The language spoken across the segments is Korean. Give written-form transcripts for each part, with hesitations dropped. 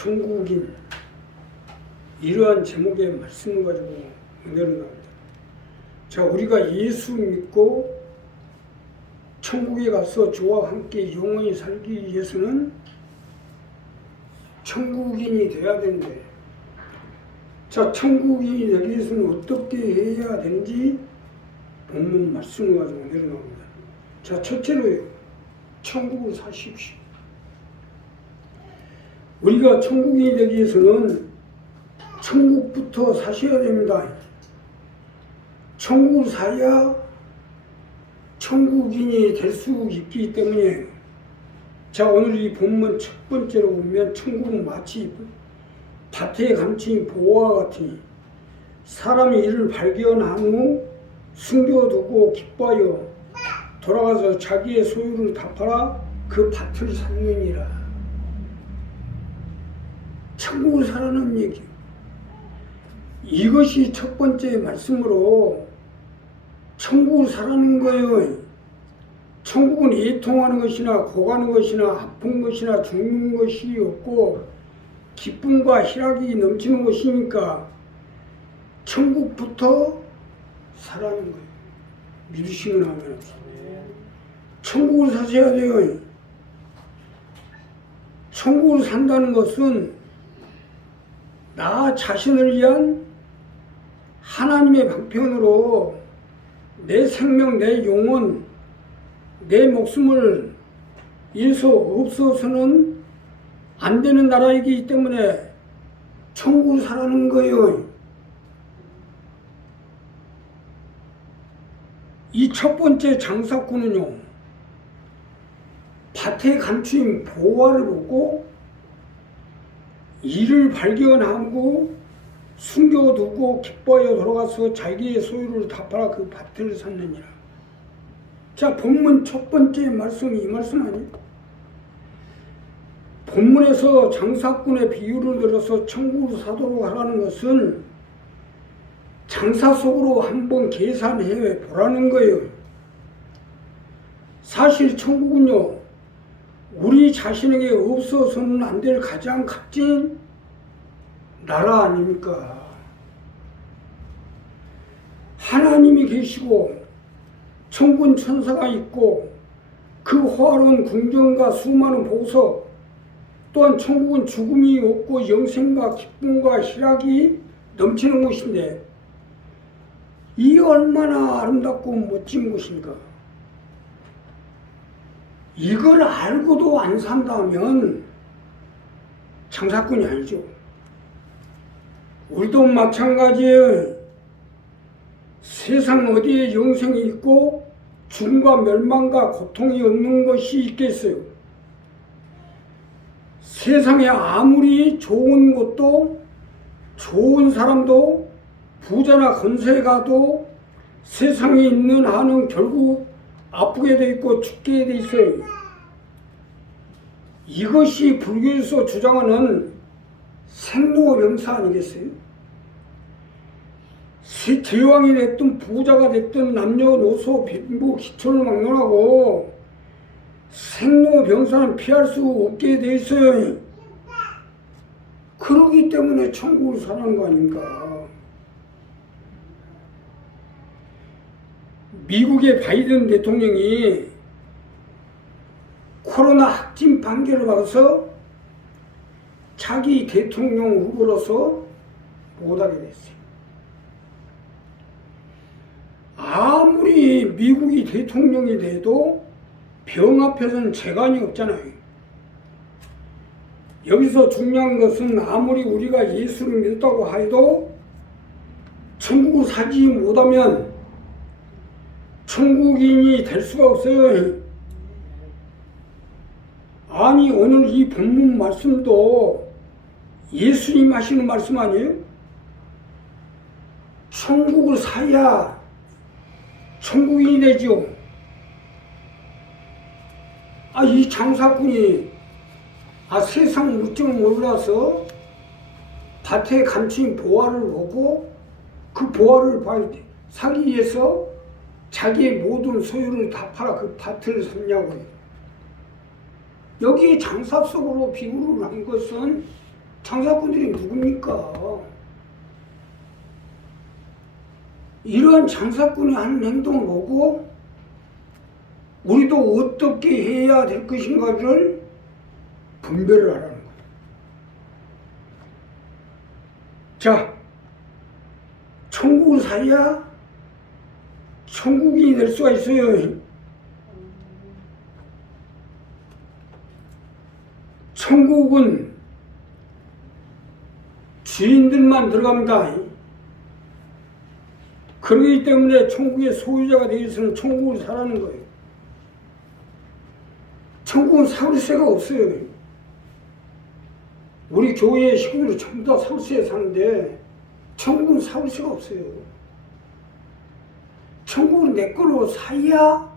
천국인, 이러한 제목의 말씀을 가지고 내려놓습니다. 자, 우리가 예수 믿고 천국에 가서 주와 함께 영원히 살기 위해서는 천국인이 돼야 되는데, 자, 천국인이 되기 위해서는 어떻게 해야 되는지 본문 말씀을 가지고 내려놓습니다. 자, 첫째로요, 천국을 사십시오. 우리가 천국인이 되기 위해서는 천국부터 사셔야 됩니다. 천국을 사야 천국인이 될 수 있기 때문에, 자, 오늘 이 본문 첫 번째로 보면 천국은 마치 밭에 감춘 보화와 같으니 사람이 이를 발견한 후 숨겨두고 기뻐하여 돌아가서 자기의 소유를 다 팔아 그 밭을 샀느니라. 천국을 사라는 얘기. 이것이 첫 번째 말씀으로 천국을 사라는 거예요. 천국은 애통하는 것이나 고가는 것이나 아픈 것이나 죽는 것이 없고 기쁨과 희락이 넘치는 것이니까 천국부터 사라는 거예요. 믿으시면 하면 천국을 사셔야 돼요. 천국을 산다는 것은 나 자신을 위한 하나님의 방편으로 내 생명, 내 영혼, 내 목숨을 잃어서 없어서는 안 되는 나라이기 때문에 천국을 사라는 거예요. 이 첫 번째 장사꾼은요, 밭에 감춘 보화를 보고 이를 발견하고 숨겨두고 기뻐하여 돌아가서 자기의 소유를 다 팔아 그 밭을 샀느니라. 자, 본문 첫 번째 말씀이 이 말씀 아니에요? 본문에서 장사꾼의 비유를 들어서 천국을 사도록 하라는 것은 장사 속으로 한번 계산해 보라는 거예요. 사실 천국은요, 우리 자신에게 없어서는 안 될 가장 값진 나라 아닙니까? 하나님이 계시고 천군 천사가 있고 그 화려한 궁전과 수많은 보석, 또한 천국은 죽음이 없고 영생과 기쁨과 희락이 넘치는 곳인데, 이 얼마나 아름답고 멋진 곳인가. 이걸 알고도 안 산다면 장사꾼이 아니죠. 우리도 마찬가지예요. 세상 어디에 영생이 있고 죽음과 멸망과 고통이 없는 것이 있겠어요? 세상에 아무리 좋은 곳도 좋은 사람도 부자나 건세에 가도 세상에 있는 한은 결국 아프게 돼 있고 죽게 돼 있어요. 이것이 불교에서 주장하는 생로병사 아니겠어요? 제왕이 됐든 부자가 됐든 남녀노소 빈부 기촌을 막론하고 생로병사는 피할 수 없게 돼 있어요. 그러기 때문에 천국을 사는 거 아닙니까? 미국의 바이든 대통령이 코로나 확진 판결을 받아서 자기 대통령 후보로서 못하게 됐어요. 아무리 미국이 대통령이 돼도 병 앞에서는 재간이 없잖아요. 여기서 중요한 것은 아무리 우리가 예수를 믿었다고 해도 천국을 사지 못하면 천국인이 될 수가 없어요. 아니, 오늘 이 본문 말씀도 예수님 하시는 말씀 아니에요? 천국을 사야 천국인이 되죠. 이 장사꾼이 세상 물정을 몰라서 밭에 감춘 보화를 보고 그 보화를 사기 위해서 자기의 모든 소유를 다 팔아 그 밭을 샀냐고요. 여기 장사 속으로 비유를 한 것은 장사꾼들이 누굽니까? 이러한 장사꾼이 하는 행동을 보고 우리도 어떻게 해야 될 것인가를 분별을 하라는 거예요. 자, 천국을 살아야 천국이 될 수가 있어요. 천국은 주인들만 들어갑니다. 그렇기 때문에 천국의 소유자가 되기 위해서는 천국을 살라는 거예요. 천국은 사울세가 없어요. 우리 교회의 식구들은 전부 다 사울세에 사는데 천국은 사울세가 없어요. 천국은 내 거로 사야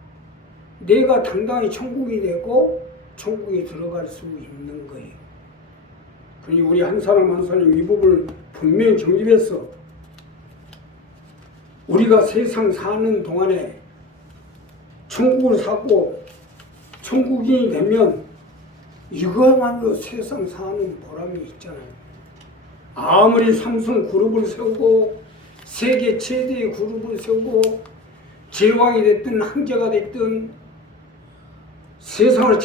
내가 당당히 천국이 되고 천국에 들어갈 수 있는 거예요. 그러니 우리 한 사람 한 사람이 이 부분을 분명히 정립해서 우리가 세상 사는 동안에 천국을 사고 천국인이 되면 이거야말로 세상 사는 보람이 있잖아요. 아무리 삼성 그룹을 세우고 세계 최대의 그룹을 세우고 제왕이 됐든 황제가 됐든 세상을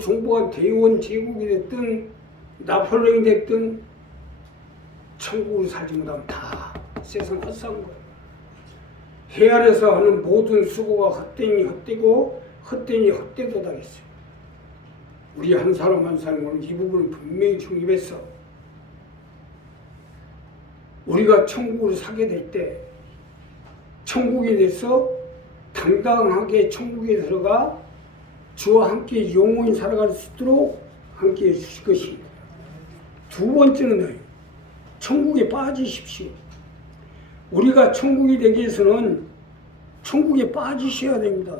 정복한 대원 제국이 됐든 나폴레옹이 됐든 천국을 살지 못하면 다 세상 헛사는 거예요. 해 아래서 하는 모든 수고가 헛되고 헛되니 헛되도 당했어요. 우리 한 사람 한 사람은 이 부분을 분명히 정립해서 우리가 천국을 사게 될 때 천국에 대해서 당당하게 천국에 들어가 주와 함께 영원히 살아갈 수 있도록 함께 해주실 것입니다. 두 번째는 천국에 빠지십시오. 우리가 천국이 되기 위해서는 천국에 빠지셔야 됩니다.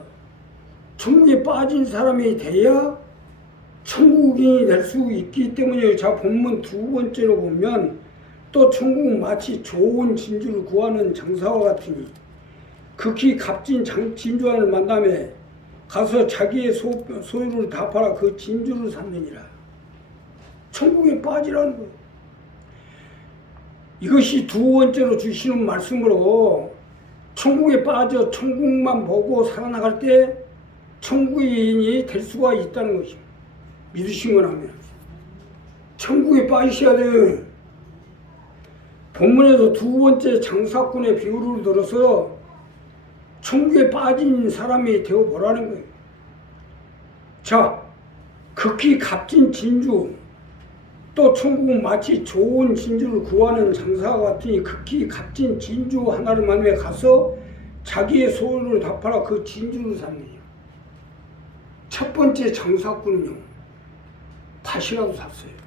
천국에 빠진 사람이 돼야 천국인이 될 수 있기 때문에 자 본문 두 번째로 보면 또 천국은 마치 좋은 진주를 구하는 장사와 같으니 극히 값진 진주안을 만남에 가서 자기의 소유를 다 팔아 그 진주를 샀느니라. 천국에 빠지라는 거예요. 이것이 두 번째로 주시는 말씀으로 천국에 빠져 천국만 보고 살아나갈 때 천국인이 될 수가 있다는 것입니다. 믿으시면 하면 천국에 빠지셔야 돼요. 본문에서 두 번째 장사꾼의 비유를 들어서 천국에 빠진 사람이 되어보라는 거예요. 자, 극히 값진 진주, 또 천국은 마치 좋은 진주를 구하는 장사와 같으니 극히 값진 진주 하나를 만나에 가서 자기의 소유를 다 팔아 그 진주를 샀느냐. 첫 번째 장사꾼은요, 밭이라도 샀어요.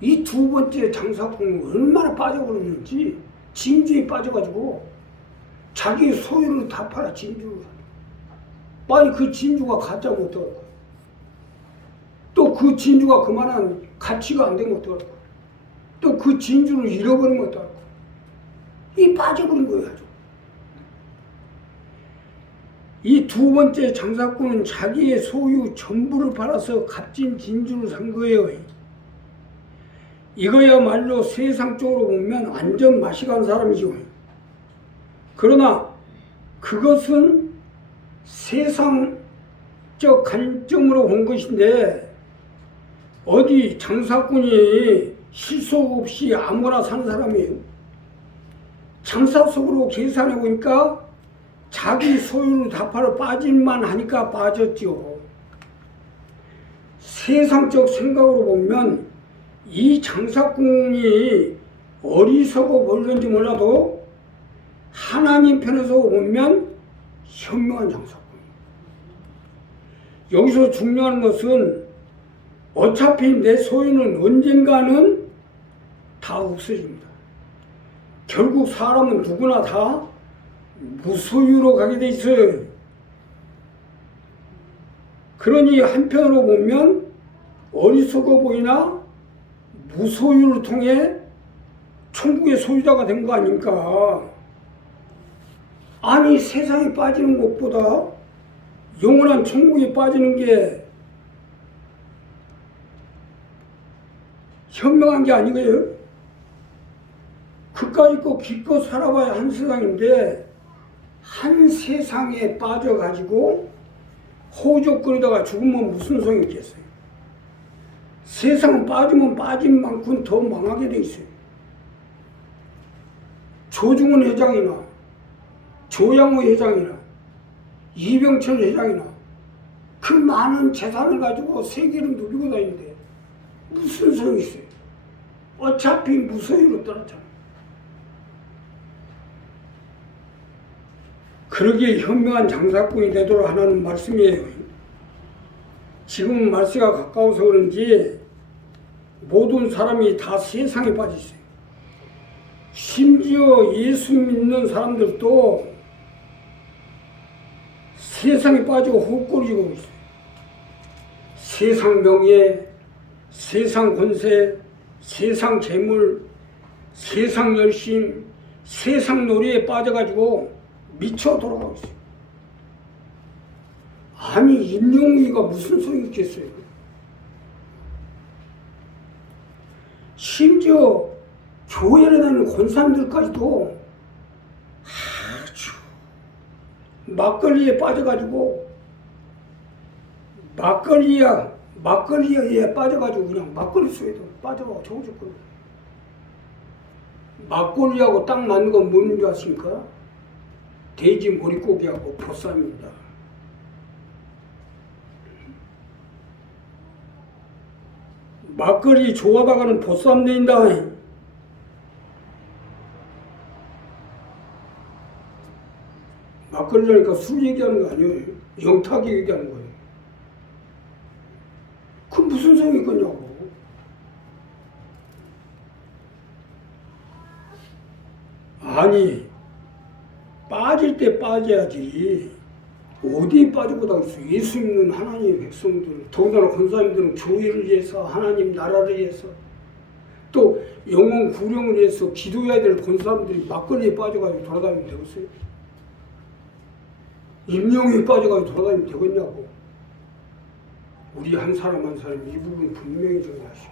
이 두 번째 장사꾼은 얼마나 빠져버렸는지 진주에 빠져가지고 자기의 소유를 다 팔아 진주를. 만약 그 진주가 가짜면 어떡할 거야? 또 그 진주가 그만한 가치가 안 되면 어떡할 거야? 또 그 진주를 잃어버리면 어떡할 거야? 이 빠져버린 거예요, 아주. 이 두 번째 장사꾼은 자기의 소유 전부를 팔아서 값진 진주를 산 거예요. 이거야말로 세상적으로 보면 완전 맛이 간 사람이죠. 그러나 그것은 세상적 관점으로 본 것인데 어디 장사꾼이 실속 없이 아무나 산 사람이에요. 장사 속으로 계산해 보니까 자기 소유를 다 팔아 빠질만 하니까 빠졌죠. 세상적 생각으로 보면 이 장사꾼이 어리석어 보이는지 몰라도 하나님 편에서 보면 현명한 장사꾼. 여기서 중요한 것은 어차피 내 소유는 언젠가는 다 없어집니다. 결국 사람은 누구나 다 무소유로 가게 돼 있어요. 그러니 한편으로 보면 어리석어 보이나 무소유를 통해 천국의 소유자가 된 거 아닙니까? 아니 세상에 빠지는 것보다 영원한 천국에 빠지는 게 현명한 게 아니고요. 그까짓 거 기껏 살아봐야 한 세상인데 한 세상에 빠져가지고 호적거리다가 죽으면 무슨 소용이 있겠어요. 세상은 빠지면 빠진 만큼 더 망하게 돼 있어요. 조중훈 회장이나 조양호 회장이나 이병철 회장이나 그 많은 재산을 가지고 세계를 누비고 다니는데 무슨 소용이 있어요. 어차피 무소유로 떠났잖아요. 그러기에 현명한 장사꾼이 되도록 하라는 말씀이에요. 지금 말세가 가까워서 그런지 모든 사람이 다 세상에 빠져 있어요. 심지어 예수 믿는 사람들도 세상에 빠지고 헛거리고 있어요. 세상 명예, 세상 권세, 세상 재물, 세상 열심, 세상 놀이에 빠져가지고 미쳐 돌아가고 있어요. 아니 임영웅이가 무슨 소용이 있겠어요. 심지어 교회를 다니는 권사님들까지도 아주 막걸리에 빠져가지고 막걸리에 빠져가지고 그냥 막걸리 수에도 빠져가고 저거저거 막걸리하고 딱 맞는 건 뭔 줄 아십니까? 돼지 머릿고기하고 보쌈입니다. 막걸리 좋아하다가는 보쌈 내린다. 막걸리라니까 술 얘기하는 거 아니에요. 영탁이 얘기하는 거예요. 그 무슨 소용이 있겠냐고. 아니 빠질 때 빠져야지. 어디에 빠지고 다 있어. 예수 믿는 하나님의 백성들, 더군다나 권사님들은 교회를 위해서, 하나님 나라를 위해서, 또 영혼 구령을 위해서 기도해야 될 권사님들이 막걸리에 빠져가지고 돌아다니면 되겠어요? 임영웅에 빠져가지고 돌아다니면 되겠냐고. 우리 한 사람 한 사람 이 부분 분명히 정리하시오.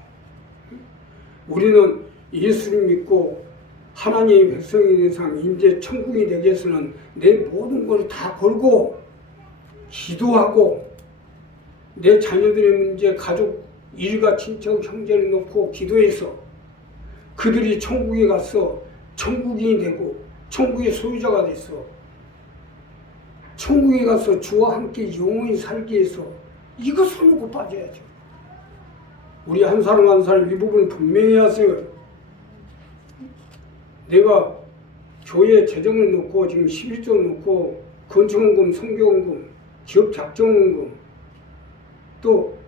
우리는 예수를 믿고 하나님의 백성이 된 이상 이제 천국이 되기 위해서는 내 모든 걸 다 걸고 기도하고 내 자녀들의 문제, 가족, 일가, 친척, 형제를 놓고 기도해서 그들이 천국에 가서 천국인이 되고 천국의 소유자가 돼서 천국에 가서 주와 함께 영원히 살기 위해서 이것을 놓고 빠져야죠. 우리 한 사람 한 사람 이 부분을 분명히 하세요. 내가 교회 재정을 놓고 지금 11조 놓고 건축원금, 성교원금, 기업작정원금, 또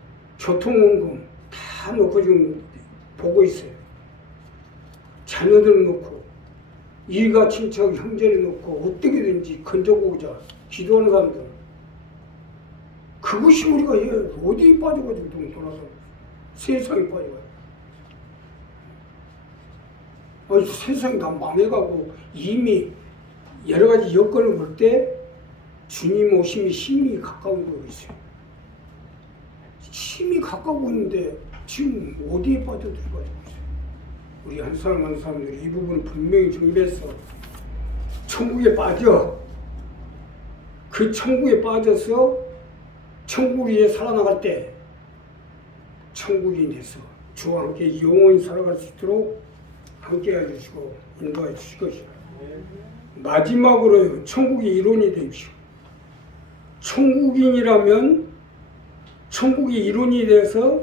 교통원금 다 놓고 지금 보고 있어요. 자녀들 놓고 일가 친척 형제를 놓고 어떻게든지 건져보자 기도하는 사람들. 그것이 우리가 어디에 빠져가지고 돌아서 세상에 빠져가지고. 아니, 세상이 다 망해가고 이미 여러 가지 여건을 볼 때 주님 오심이 심히 가까운 거고 있어요. 심히 가까우고 있는데 지금 어디에 빠져들어가지고 있어요. 우리 한 사람 한 사람들이 이 부분을 분명히 정리해서 천국에 빠져 그 천국에 빠져서 천국 위에 살아나갈 때 천국인이 돼서 주와 함께 영원히 살아갈 수 있도록 함께 해주시고 인도해 주실 것이다. 마지막으로요, 천국의 이론이 되십시오. 천국인이라면 천국의 이론이 돼서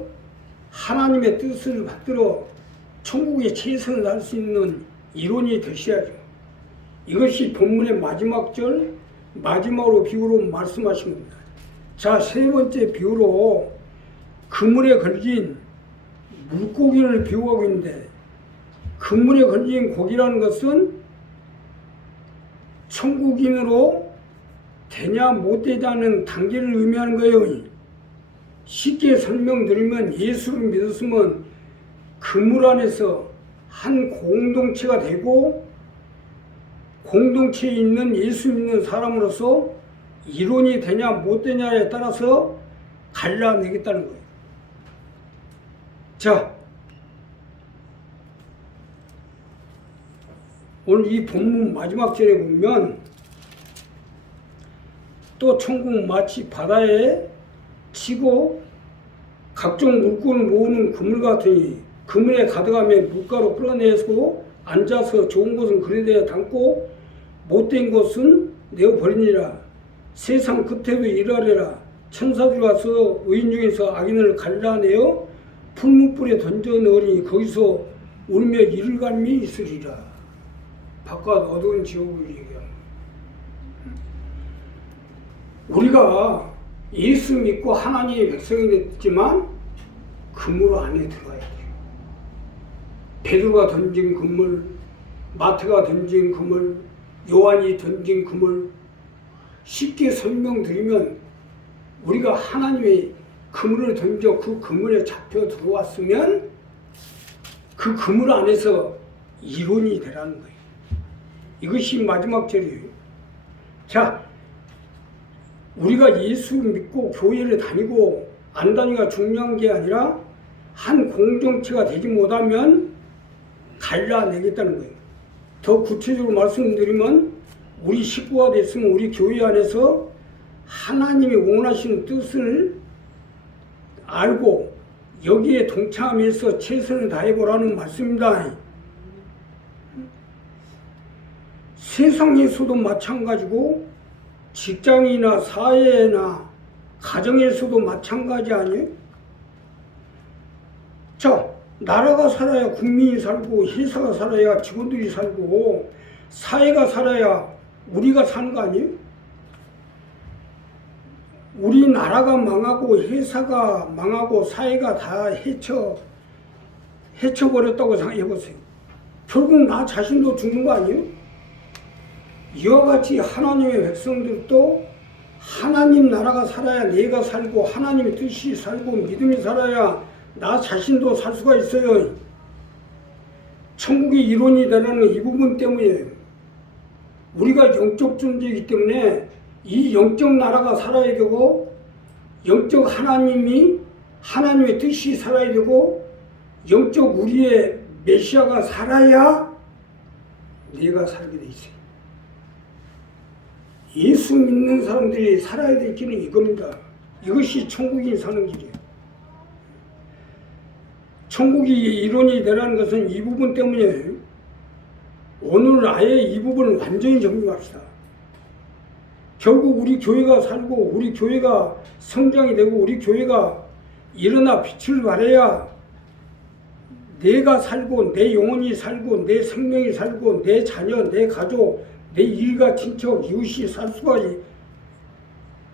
하나님의 뜻을 받들어 천국에 최선을 다할 수 있는 이론이 되셔야죠. 이것이 본문의 마지막 절 마지막으로 비유로 말씀하신 겁니다. 자, 세 번째 비유로 그물에 걸린 물고기를 비유하고 있는데 그물에 걸린 고기라는 것은 천국인으로 되냐 못 되냐는 단계를 의미하는 거예요. 쉽게 설명드리면 예수를 믿었으면 그물 안에서 한 공동체가 되고 공동체에 있는 예수 믿는 사람으로서 이론이 되냐 못 되냐에 따라서 갈라내겠다는 거예요. 자, 오늘 이 본문 마지막 절에 보면 또 천국 마치 바다에 치고 각종 물건을 모으는 그물 같으니 그물에 가득하면 물가로 끌어내서 앉아서 좋은 것은 그릇에 담고 못된 것은 내어버리니라. 세상 끝에도 이르하리라. 천사들이 와서 의인 중에서 악인을 갈라내어 풀무불에 던져 넣으니 거기서 울며 이를 갈미 있으리라. 바깥 어두운 지옥을 얘기합니다. 우리가 예수 믿고 하나님의 백성이 됐지만 그물 안에 들어가야 돼요. 베드로가 던진 그물, 마태가 던진 그물, 요한이 던진 그물, 쉽게 설명드리면 우리가 하나님의 그물을 던져 그 그물에 잡혀 들어왔으면 그 그물 안에서 이론이 되라는 거예요. 이것이 마지막 절이에요. 자, 우리가 예수 믿고 교회를 다니고 안 다니가 중요한 게 아니라 한 공동체가 되지 못하면 갈라내겠다는 거예요. 더 구체적으로 말씀드리면 우리 식구가 됐으면 우리 교회 안에서 하나님이 원하시는 뜻을 알고 여기에 동참해서 최선을 다해보라는 말씀입니다. 세상에서도 마찬가지고 직장이나 사회나 가정에서도 마찬가지 아니에요? 자, 나라가 살아야 국민이 살고 회사가 살아야 직원들이 살고 사회가 살아야 우리가 사는 거 아니에요? 우리나라가 망하고 회사가 망하고 사회가 다 해쳐버렸다고 생각해보세요. 결국 나 자신도 죽는 거 아니에요? 이와 같이 하나님의 백성들도 하나님 나라가 살아야 내가 살고 하나님의 뜻이 살고 믿음이 살아야 나 자신도 살 수가 있어요. 천국의 이론이 되라는 이 부분 때문이에요. 우리가 영적 존재이기 때문에 이 영적 나라가 살아야 되고 영적 하나님의 뜻이 살아야 되고 영적 우리의 메시아가 살아야 내가 살게 돼 있어요. 예수 믿는 사람들이 살아야 될 길은 이겁니다. 이것이 천국이 사는 길이에요. 천국이 이론이 되라는 것은 이 부분 때문이에요. 오늘 아예 이 부분을 완전히 정리합시다. 결국 우리 교회가 살고 우리 교회가 성장이 되고 우리 교회가 일어나 빛을 발해야 내가 살고 내 영혼이 살고 내 생명이 살고 내 자녀, 내 가족, 내 일가 친척, 이웃이 살 수가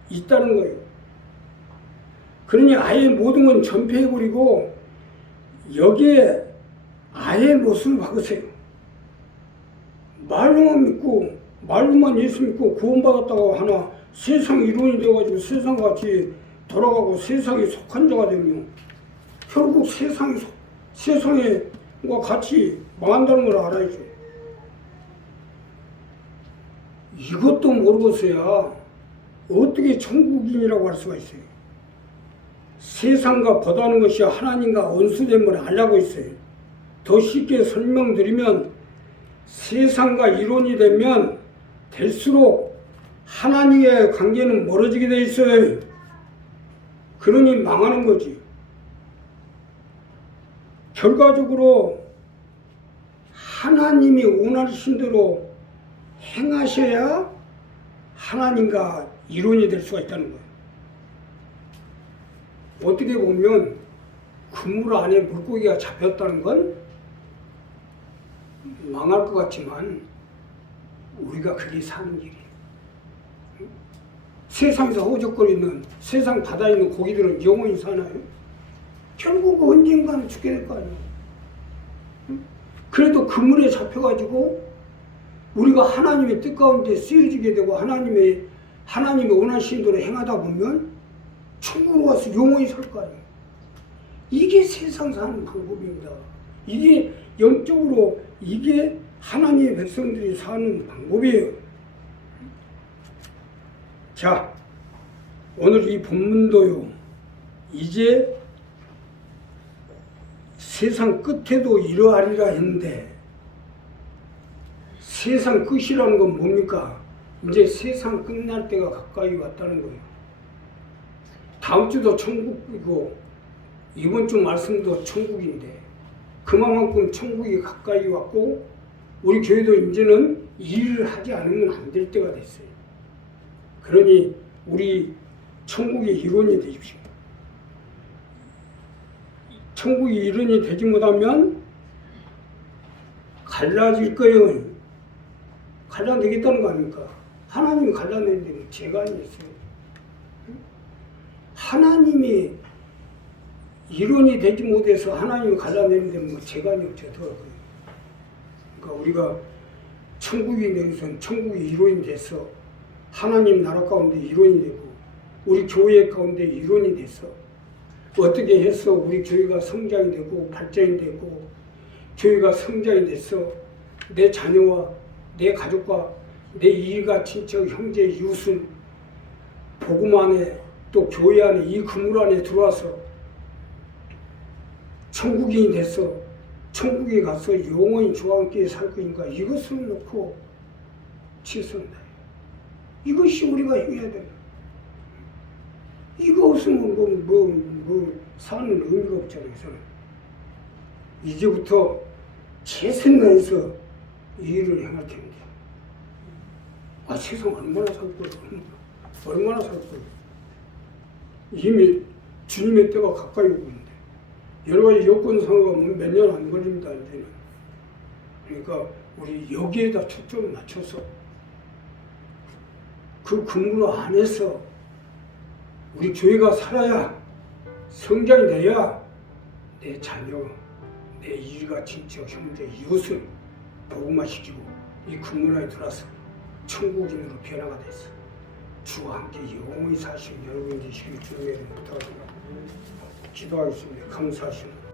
있다는 거예요. 그러니 아예 모든 건 전폐해버리고 여기에 아예 못을 박으세요. 말로만 믿고 말로만 예수 믿고 구원받았다고 하나 세상 이론이 되어가지고 세상같이 돌아가고 세상에 속한 자가 되면 결국 세상과 같이 망한다는 걸 알아야죠. 이것도 모르고서야 어떻게 천국인이라고 할 수가 있어요. 세상과 보다는 것이 하나님과 원수됨을 알고 있어요. 더 쉽게 설명드리면 세상과 이론이 되면 될수록 하나님의 관계는 멀어지게 돼 있어요. 그러니 망하는 거지. 결과적으로 하나님이 원하신 대로 행하셔야 하나님과 이론이 될 수가 있다는 거예요. 어떻게 보면 그물 안에 물고기가 잡혔다는 건 망할 것 같지만 우리가 그게 사는 길이에요. 세상에서 허우적거리는 세상 바다에 있는 고기들은 영원히 사나요? 결국 언젠가는 죽게 될 거 아니에요. 그래도 그물에 잡혀가지고 우리가 하나님의 뜻 가운데 쓰여지게 되고 하나님의 원하시는 대로 행하다 보면 천국으로 와서 영원히 살 거 아니에요. 이게 세상 사는 방법입니다. 이게 영적으로 이게 하나님의 백성들이 사는 방법이에요. 자, 오늘 이 본문도요. 이제 세상 끝에도 이러하리라 했는데 세상 끝이라는 건 뭡니까? 이제 세상 끝날 때가 가까이 왔다는 거예요. 다음 주도 천국이고 이번 주 말씀도 천국인데 그만큼 천국이 가까이 왔고 우리 교회도 이제는 일을 하지 않으면 안 될 때가 됐어요. 그러니 우리 천국의 일원이 되십시오. 천국의 일원이 되지 못하면 갈라질 거예요. 갈라내겠다는 거 아닙니까? 하나님이 갈라내는데 뭐 제가 아니었어요. 하나님이 일원이 되지 못해서 하나님이 갈라내는데 뭐 제가 아니었죠. 그러니까 우리가 천국이 되선 천국의 일원이 돼서 하나님 나라 가운데 일원이 되고 우리 교회 가운데 일원이 돼서 어떻게 해서 우리 교회가 성장이 되고 발전이 되고 교회가 성장이 돼서 내 자녀와 내 가족과 내 일가 친척 형제 이웃을 복음 안에 또 교회 안에 이 그물 안에 들어와서 천국인이 돼서 천국에 가서 영원히 주와 함께 살 것인가 이것을 놓고 치선다. 이것이 우리가 해야 돼. 이거 없으면 사는 의미가 없잖아요. 저는 이제부터 최선을 이 일을 행할 텐데. 세상 얼마나 살 거예요. 얼마나 살 거예요. 이미 주님의 때가 가까이 오고 있는데 여러 가지 여건상으로 몇 년 안 걸립니다. 이제는. 그러니까 우리 여기에다 초점을 맞춰서 그 근무 안에서 우리 교회가 살아야 성장이 돼야 내 자녀, 내 일가 친척, 형제, 이웃을 복음화시키고 이 근무 안에 들어와서 천국인으로 변화가 됐어. 주와 함께 영원히 사시는 여러분 되시길 주님의 이름으로 부탁합니다. 기도하겠습니다. 감사하십니다.